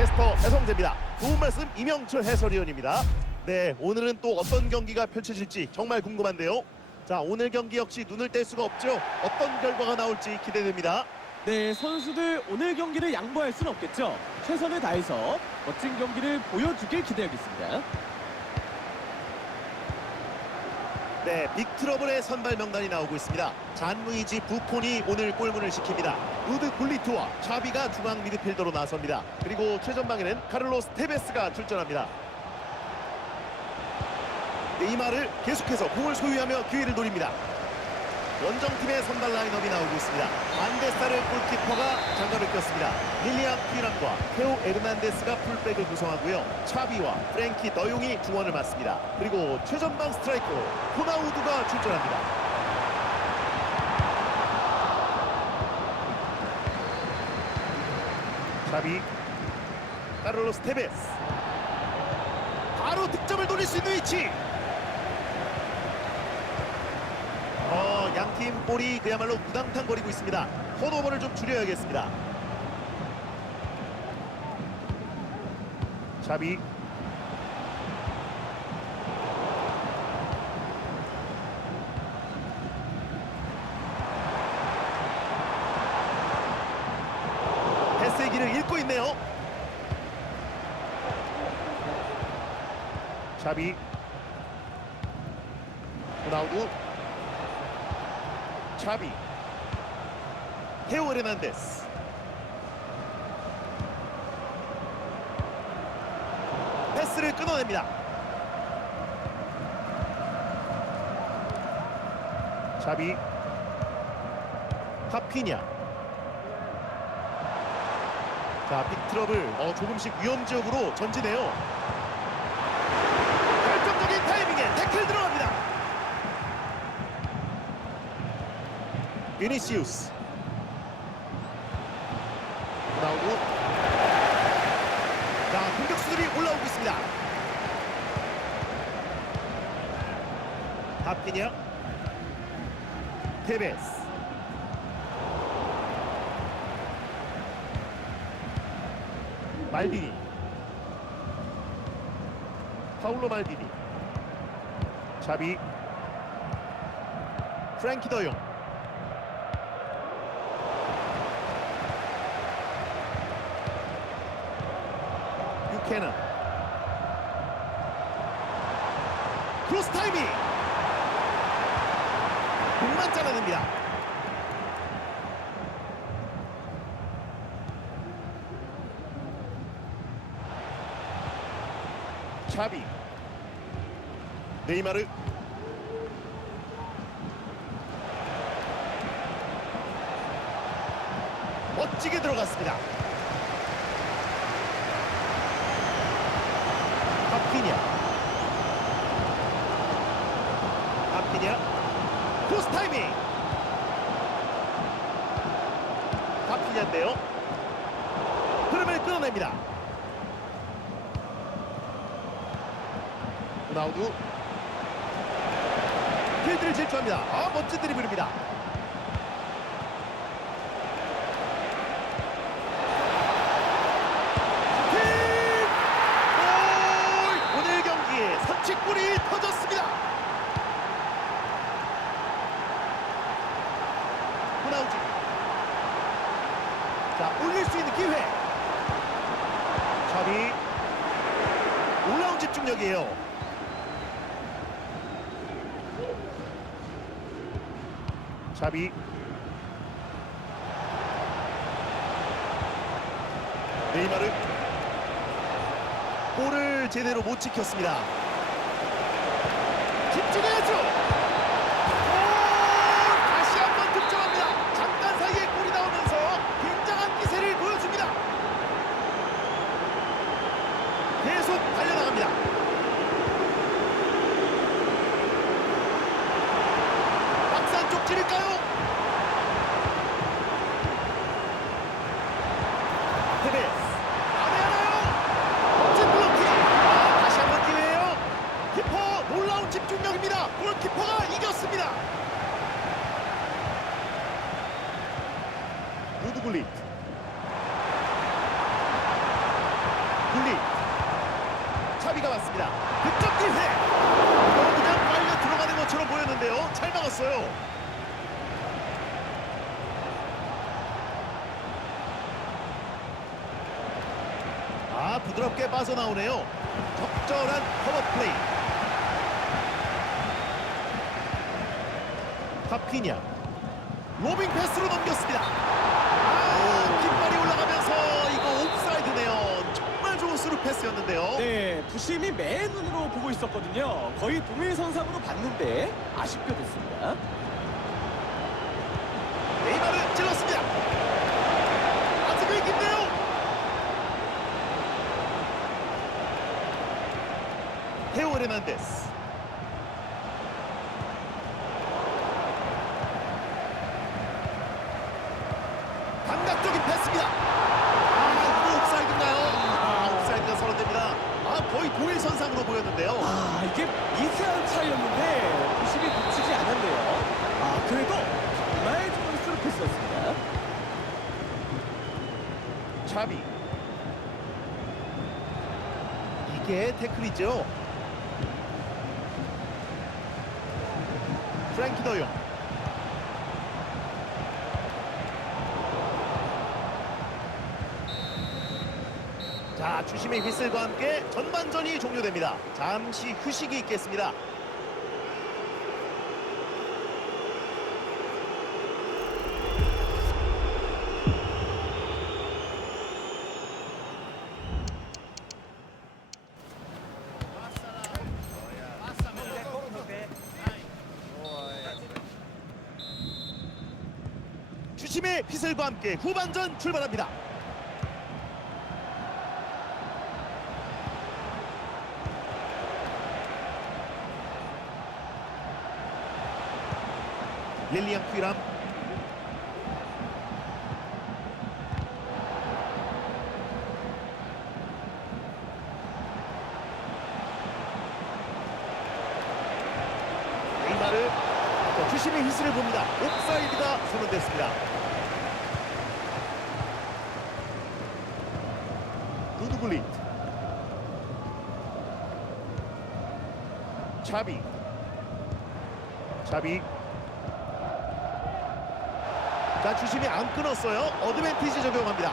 캐스터 배성재입니다. 좋은 말씀 이명철 해설위원입니다. 네, 오늘은 또 어떤 경기가 펼쳐질지 정말 궁금한데요. 자, 오늘 경기 역시 눈을 뗄 수가 없죠. 어떤 결과가 나올지 기대됩니다. 네, 선수들 오늘 경기를 양보할 수는 없겠죠. 최선을 다해서 멋진 경기를 보여주길 기대하겠습니다. 네, 빅트러블의 선발 명단이 나오고 있습니다. 잔무이지 부폰이 오늘 골문을 시킵니다. 루드 굴리트와 차비가 중앙 미드필더로 나섭니다. 그리고 최전방에는 카를로스 테베스가 출전합니다. 네이마를 계속해서 공을 소유하며 기회를 노립니다. 원정팀의 선발 라인업이 나오고 있습니다. 반데사르 골키퍼가 장갑을 꼈습니다. 릴리안 퀴란과 테오 에르난데스가 풀백을 구성하고요. 차비와 프랭키 더용이 중원을 맡습니다. 그리고 최전방 스트라이커로 호나우두가 출전합니다. 차비, 카를로스 테베스. 바로 득점을 노릴 수 있는 위치. 어, 양팀 볼이 그야말로 무당탕 거리고 있습니다. 턴오버를 좀 줄여야겠습니다. 샤비 패스의 길을 잃고 있네요. 샤비 호나우두 차비. 테오 에르난데스. 패스를 끊어냅니다. 차비. 파피냐. 자 빅트러블. 어, 조금씩 위험 지역으로 전진해요. 결정적인 타이밍에 태클 들어갑니다 비니시우스 나오고. 자 공격수들이 올라오고 있습니다. 하피냐 테베스. 말디니. 파울로 말디니. 자비. 프랭키 더용 유캐넌. 크로스 타이밍 공만 잘라냅니다. 차비. 네이마르. 멋지게 들어갔습니다 파피냐 파피냐 크로스 타이밍 파피냐인데요. 흐름을 끊어냅니다. 호나우두 필드를 질주합니다. 아 멋진 드리블입니다 킥! 골! 오늘 경기에 선취골이 터졌습니다. 호나우지. 자, 올릴 수 있는 기회. 차비. 올라온 집중력이에요. 차비. 네이마르. 볼을 제대로 못 지켰습니다. 집중해야죠. 골! 다시 한번 득점합니다. 잠깐 사이에 골이 나오면서 굉장한 기세를 보여줍니다. 계속 달려나갑니다. 박스 안쪽 찌를까요? 테베스 안해하나요? 멋진 블로킹 아, 다시 한번 기회예요 키퍼 놀라운 집중력입니다 골키퍼가 이겼습니다 루드 굴릿 차비가 왔습니다. 득점 기회. 이거 그냥 빨려 들어가는 것처럼 보였는데요. 잘 막았어요. 아 부드럽게 빠져나오네요. 적절한 커버 플레이. 파피냐 로빙 패스로 넘겼습니다. 아, 깃발이 올라가면서 이거 옵사이드네요. 정말 좋은 스루 패스였는데요. 네, 부심이 맨 눈으로 보고 있었거든요. 거의 동일 선상으로 봤는데 아쉽게 됐습니다. 네이마르 찔렀습니다. 아직 위기인데요. 테오 헤르난데스. 감각적인 패스입니다. 아, 이거 옵사이드인가요? 아, 옵사이드가 선언됩니다. 아, 거의 동일선상으로 보였는데요. 아, 이게 미세한 차이였는데 부심이 놓치지 않았네요. 아, 그래도 정말 좋은 스루패스였습니다. 차비 이게 태클이죠 프랭키 더용 자 주심의 휘슬과 함께 전반전이 종료됩니다. 잠시 휴식이 있겠습니다 휘슬과 함께 후반전 출발합니다. 릴리안 퀴람. 네이마르 자, 주심의 휘슬을 봅니다. 옵사이드가 선언됐습니다 누드굴리 차비 차비 자 주심이 안 끊었어요. 어드밴티지 적용합니다.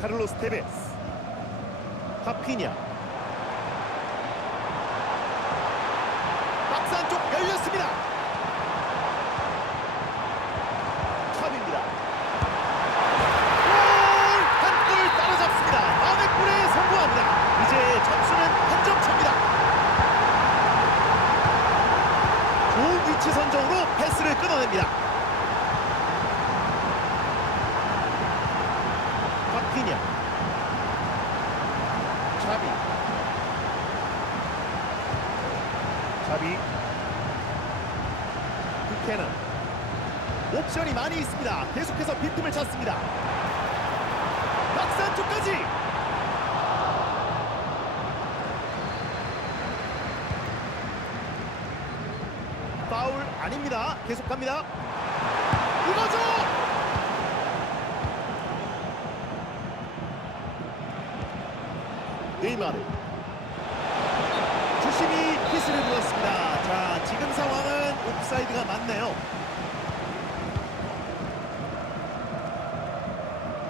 카를로스 테베스. 파피냐. 박스 안쪽 열렸습니다 골한골 따라잡습니다 마음의 골에 성공합니다 이제 점수는 한 점 차입니다 위치 선정으로 패스를 끊어냅니다. 파피냐. 차비. 차비. 부캐는 옵션이 많이 있습니다. 계속해서 빈틈을 찾습니다 박스 안쪽까지 파울 아닙니다. 계속합니다. 이거죠! 네이마르. 주심이 키스를 부었습니다. 자 지금 상황은 옵사이드가 맞네요.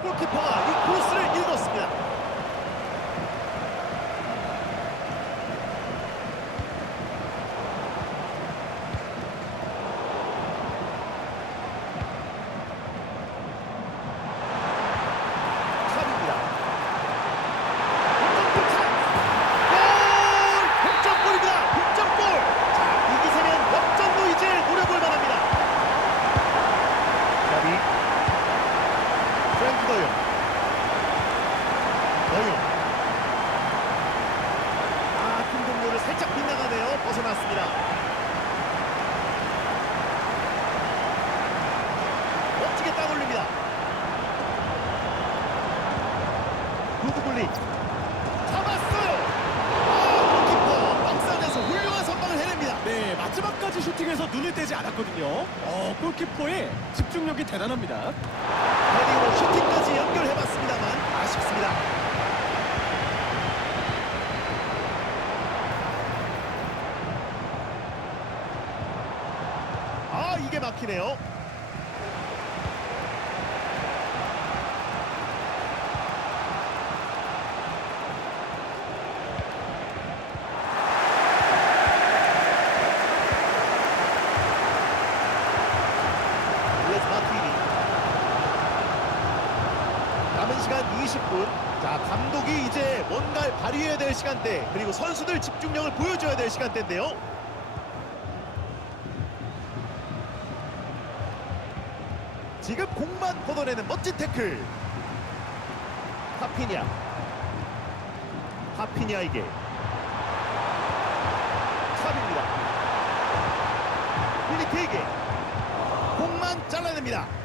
골키퍼가 이 크로스를 읽었습니다 탑입니다 골! 득점골입니다. 득점골. 자, 이 기세면 역전도 이제 노려볼 만합니다. 자비. 프랭크 더용. 더용. 아, 큰 동료를 살짝 빗나가네요. 벗어났습니다. 멋지게 따돌립니다. 루드굴리 잡았어요. 아, 골키퍼 막상에서 훌륭한 선방을 해냅니다. 네, 마지막까지 슈팅에서 눈을 떼지 않았거든요. 어, 골키퍼의 집중력이 대단합니다. 헤딩으로 슈팅까지 연결해봤습니다만 아쉽습니다. 아 이게 막히네요. 블레스 마티니 남은 시간 20분. 자, 감독이 이제 뭔가를 발휘해야 될 시간대, 그리고 선수들 집중력을 보여줘야 될 시간대인데요. 지금 공만 걷어내는 멋진 태클. 파피냐. 파피냐에게. 탑입니다. 필리피에게. 공만 잘라냅니다.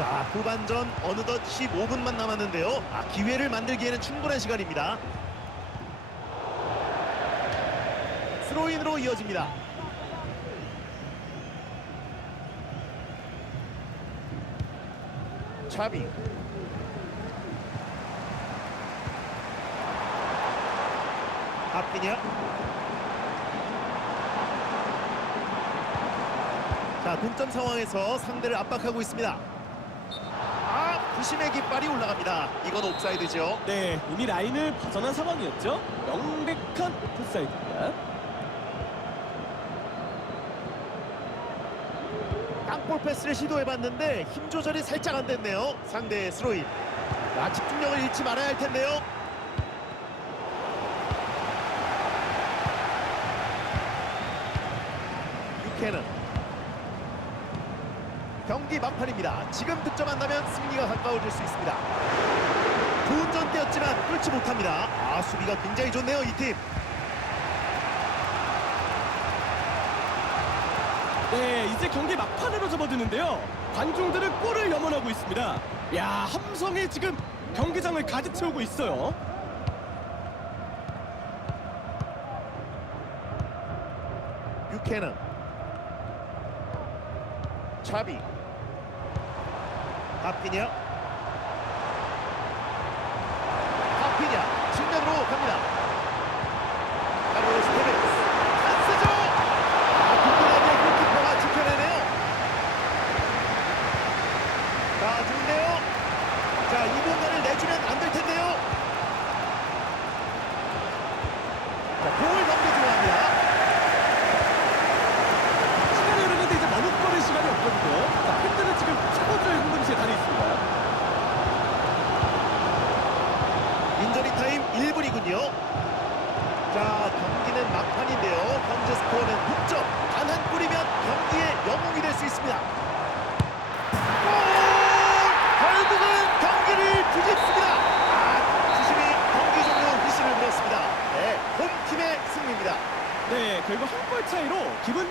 자, 후반전 어느덧 15분만 남았는데요. 아, 기회를 만들기에는 충분한 시간입니다. 스로인으로 이어집니다. 차비. 하피냐. 자, 동점 상황에서 상대를 압박하고 있습니다. 아, 부심의 깃발이 올라갑니다. 이건 옵사이드죠. 네, 이미 라인을 벗어난 상황이었죠. 명백한 오프사이드입니다. 땅볼 패스를 시도해봤는데 힘 조절이 살짝 안 됐네요. 상대의 스로인. 자, 집중력을 잃지 말아야 할 텐데요. 유캐는 경기 막판입니다. 지금 득점한다면 승리가 가까워질 수 있습니다. 좋은 전개였지만 뚫지 못합니다. 아 수비가 굉장히 좋네요 이 팀. 네, 이제 경기 막판으로 접어드는데요. 관중들은 골을 염원하고 있습니다. 야, 함성이 지금 경기장을 가득 채우고 있어요. 유캐는 차비 하피냐 하피냐 측면으로 갑니다 있거든요. 자, 경기는 막판인데요. 현재 스코어는 6점. 단 한 골이면 경기의 영웅이 될 수 있습니다. 골! 결국은 경기를 뒤집습니다. 아, 수심이 경기 종료 휘슬을 불었습니다. 네, 홈팀의 승리입니다. 네, 결국 한 골 차이로 기분